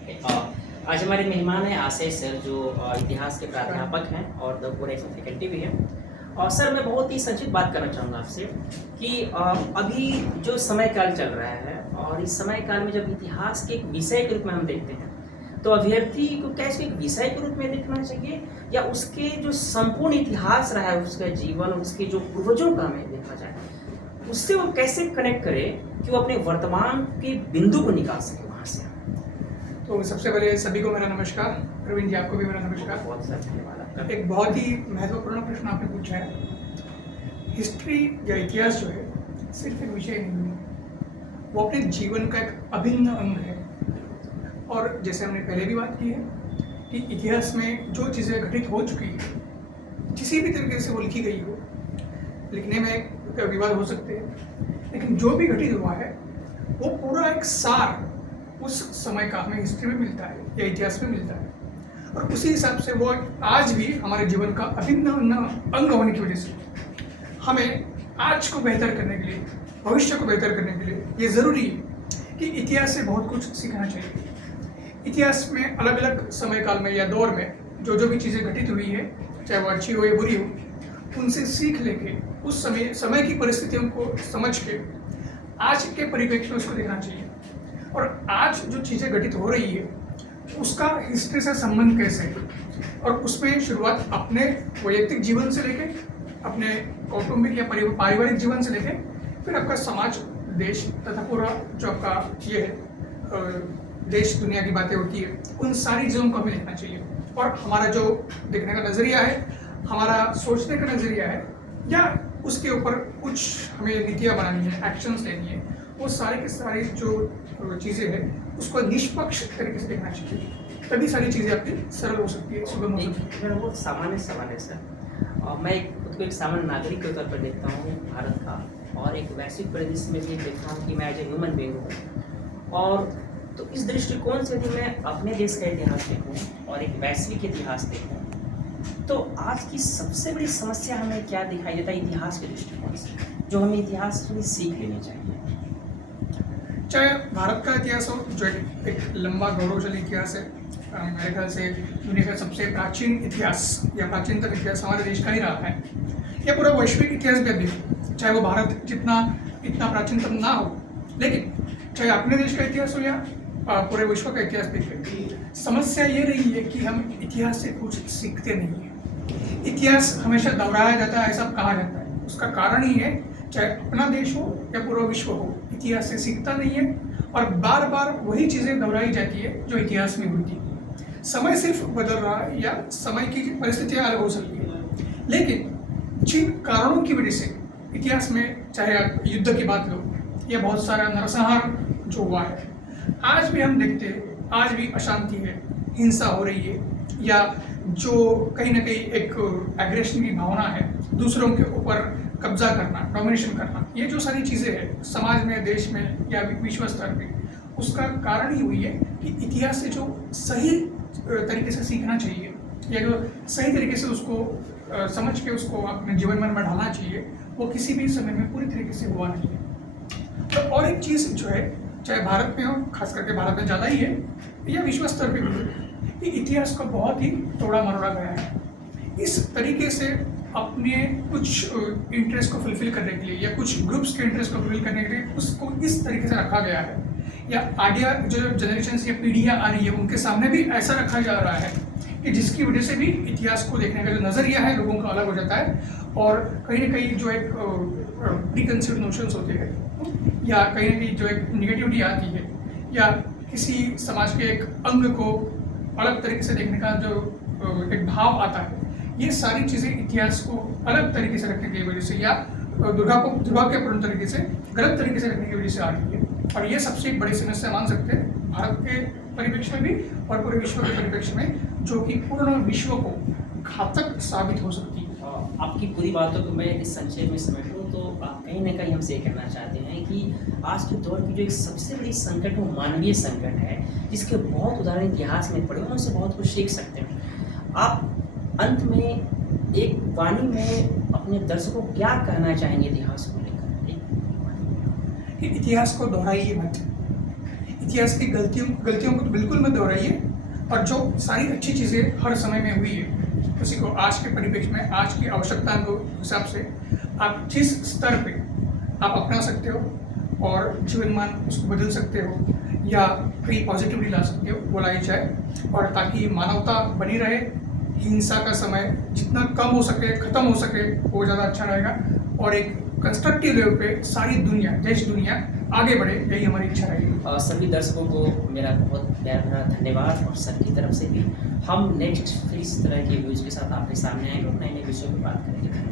आज हमारे मेहमान हैं आशीष सर जो इतिहास के प्राध्यापक हैं और द कोरेशन फैकल्टी भी हैं। और सर मैं बहुत ही संक्षिप्त बात करना चाहूँगा आपसे कि अभी जो समय काल चल रहा है और इस समय काल में जब इतिहास के एक विषय के रूप में हम देखते हैं तो अभ्यर्थी को क्या इसको एक विषय के रूप में देखना चाहिए या उसके जो संपूर्ण इतिहास रहा है उसका जीवन उसके जो पूर्वजों का हमें देखना चाहिए उससे वो कैसे कनेक्ट करे कि वो अपने वर्तमान के बिंदु को निकाल सके वहाँ से। तो सबसे पहले सभी को मेरा नमस्कार। प्रवीण जी आपको भी मेरा नमस्कार। बहुत सारा धन्यवाद आपका। एक बहुत ही महत्वपूर्ण प्रश्न आपने पूछा है। हिस्ट्री या इतिहास जो है सिर्फ एक विषय नहीं है, वो अपने जीवन का एक अभिन्न अंग है। और जैसे हमने पहले भी बात की है कि इतिहास में जो चीज़ें घटित हो चुकी है किसी भी तरीके से वो लिखी गई हो, लिखने में विवाद हो सकते हैं, लेकिन जो भी घटित हुआ है वो पूरा एक सार उस समय का हमें हिस्ट्री में मिलता है या इतिहास में मिलता है। और उसी हिसाब से वो आज भी हमारे जीवन का अभिन्न अंग होने की वजह से हमें आज को बेहतर करने के लिए, भविष्य को बेहतर करने के लिए ये ज़रूरी है कि इतिहास से बहुत कुछ सीखना चाहिए। इतिहास में अलग अलग समय काल में या दौर में जो भी चीज़ें घटित हुई है, चाहे वो अच्छी हो या बुरी हो, उनसे सीख लेके उस समय की परिस्थितियों को समझ के आज के परिप्रेक्ष्य में उसको देखना चाहिए। और आज जो चीज़ें घटित हो रही है उसका हिस्ट्री से संबंध कैसे है, और उसमें शुरुआत अपने वैयक्तिक जीवन से लेके, अपने कौटुंबिक या पारिवारिक जीवन से लेके, फिर आपका समाज, देश तथा पूरा जो आपका ये है देश दुनिया की बातें होती है, उन सारी चीज़ों को हमें देखना चाहिए। और हमारा जो देखने का नज़रिया है, हमारा सोचने का नज़रिया है, या उसके ऊपर कुछ हमें नीतियाँ बनानी है, एक्शंस लेनी है, वो सारे के सारी जो चीज़ें हैं उसको निष्पक्ष तरीके से देखना चाहिए। तभी सारी चीज़ें आपकी सरल हो सकती है, सुगम हो सकती है। मेरा बहुत सामान्य सवाल है सर, और मैं खुद को एक सामान्य नागरिक के तौर पर देखता हूँ भारत का, और एक वैश्विक परिदृश्य में भी देखता हूँ कि मैं एज ए ह्यूमन बीइंग हूँ। और तो इस दृष्टिकोण से यदि मैं अपने देश का इतिहास देखूँ और एक वैश्विक इतिहास देखूँ तो आज की सबसे बड़ी समस्या हमें क्या दिखाई देता है इतिहास के दृष्टिकोण से, जो हमें इतिहास से सीख लेनी चाहिए। चाहे भारत का इतिहास हो जो एक लंबा गौरवशाली इतिहास है, मेरे ख्याल से दुनिया का सबसे प्राचीन इतिहास या प्राचीनतम इतिहास हमारे देश का ही रहा है, या पूरा वैश्विक इतिहास भी हो, चाहे वो भारत जितना इतना प्राचीनतम ना हो, लेकिन चाहे अपने देश का इतिहास हो या पूरे विश्व का इतिहास देखें, समस्या ये रही है कि हम इतिहास से कुछ सीखते नहीं हैं। इतिहास हमेशा दोहराया जाता है, ऐसा कहा जाता है। उसका कारण ही है, चाहे अपना देश हो या पूरा विश्व हो, इतिहास से सीखता नहीं है और बार बार वही चीज़ें दोहराई जाती है जो इतिहास में हुई थी। समय सिर्फ बदल रहा है या समय की परिस्थितियाँ अलग हो सकती है, लेकिन जिन कारणों की वजह से इतिहास में, चाहे आप युद्ध की बात लो या बहुत सारा नरसंहार जो हुआ है, आज भी हम देखते हैं, आज भी अशांति है, हिंसा हो रही है, या जो कहीं ना कहीं एक एग्रेशन की भावना है, दूसरों के ऊपर कब्जा करना, डोमिनेशन करना, ये जो सारी चीज़ें हैं समाज में, देश में या विश्व स्तर पे, उसका कारण ही हुई है कि इतिहास से जो सही तरीके से सीखना चाहिए या जो सही तरीके से उसको समझ के उसको अपने जीवन में ढालना चाहिए, वो किसी भी समय में पूरी तरीके से हुआ नहीं है। तो और एक चीज़ जो है, चाहे भारत में हो, खास करके भारत में ज़्यादा ही है, या विश्व स्तर पे भी, ये इतिहास को बहुत ही तोड़ा मरोड़ा गया है। इस तरीके से अपने कुछ इंटरेस्ट को फुलफिल करने के लिए या कुछ ग्रुप्स के इंटरेस्ट को फुलफिल करने के लिए उसको इस तरीके से रखा गया है, या आगे जो जनरेशन या पीढ़ियाँ आ रही है उनके सामने भी ऐसा रखा जा रहा है कि जिसकी वजह से भी इतिहास को देखने का जो नज़रिया है लोगों का अलग हो जाता है, और कहीं ना कहीं जो एक प्री कंसीव्ड नोशंस होते हैं या कहीं ना कहीं जो एक निगेटिविटी आती है, या किसी समाज के एक अंग को अलग तरीके से देखने का जो एक भाव आता है, ये सारी चीज़ें इतिहास को अलग तरीके से रखने की वजह से या दुर्भाग्यपूर्ण तरीके से, गलत तरीके से रखने की वजह से आ रही है। और ये सबसे एक बड़ी समस्या मान सकते हैं भारत के परिप्रेक्ष्य में भी और पूरे विश्व के परिप्रेक्ष्य में, जो कि पूर्ण विश्व को घातक साबित हो सकती है। आपकी पूरी बातों को मैं इस संक्षेप में समेटूं तो आप कहीं ना कहीं हमसे ये कहना चाहते हैं कि आज के दौर की जो एक सबसे बड़ी संकट वो मानवीय संकट है, जिसके बहुत उदाहरण इतिहास में पड़े, उनसे बहुत कुछ सीख सकते हैं। आप अंत में एक वाणी में अपने दर्शकों को क्या कहना चाहेंगे इतिहास को लेकर? इतिहास को दोहराइए मत। इतिहास की गलतियों को तो बिल्कुल मत दोहराइए, और जो सारी अच्छी चीज़ें हर समय में हुई है उसी को आज के परिप्रेक्ष्य में, आज की आवश्यकता के हिसाब से आप जिस स्तर पे आप अपना सकते हो और जीवन मान उसको बदल सकते हो या कहीं पॉजिटिविटी ला सकते हो, वो लाई जाए, और ताकि मानवता बनी रहे, हिंसा का समय जितना कम हो सके, ख़त्म हो सके, वो ज़्यादा अच्छा रहेगा, और एक कंस्ट्रक्टिव लेवल पे सारी दुनिया, देश दुनिया आगे बढ़े, यही हमारी इच्छा रहेगी। सभी दर्शकों को मेरा बहुत प्यार भरा धन्यवाद, और सर की तरफ से भी हम नेक्स्ट फिर इस तरह के व्यूज़ के साथ आपके सामने आएंगे और नए नए विषयों पर बात करेंगे।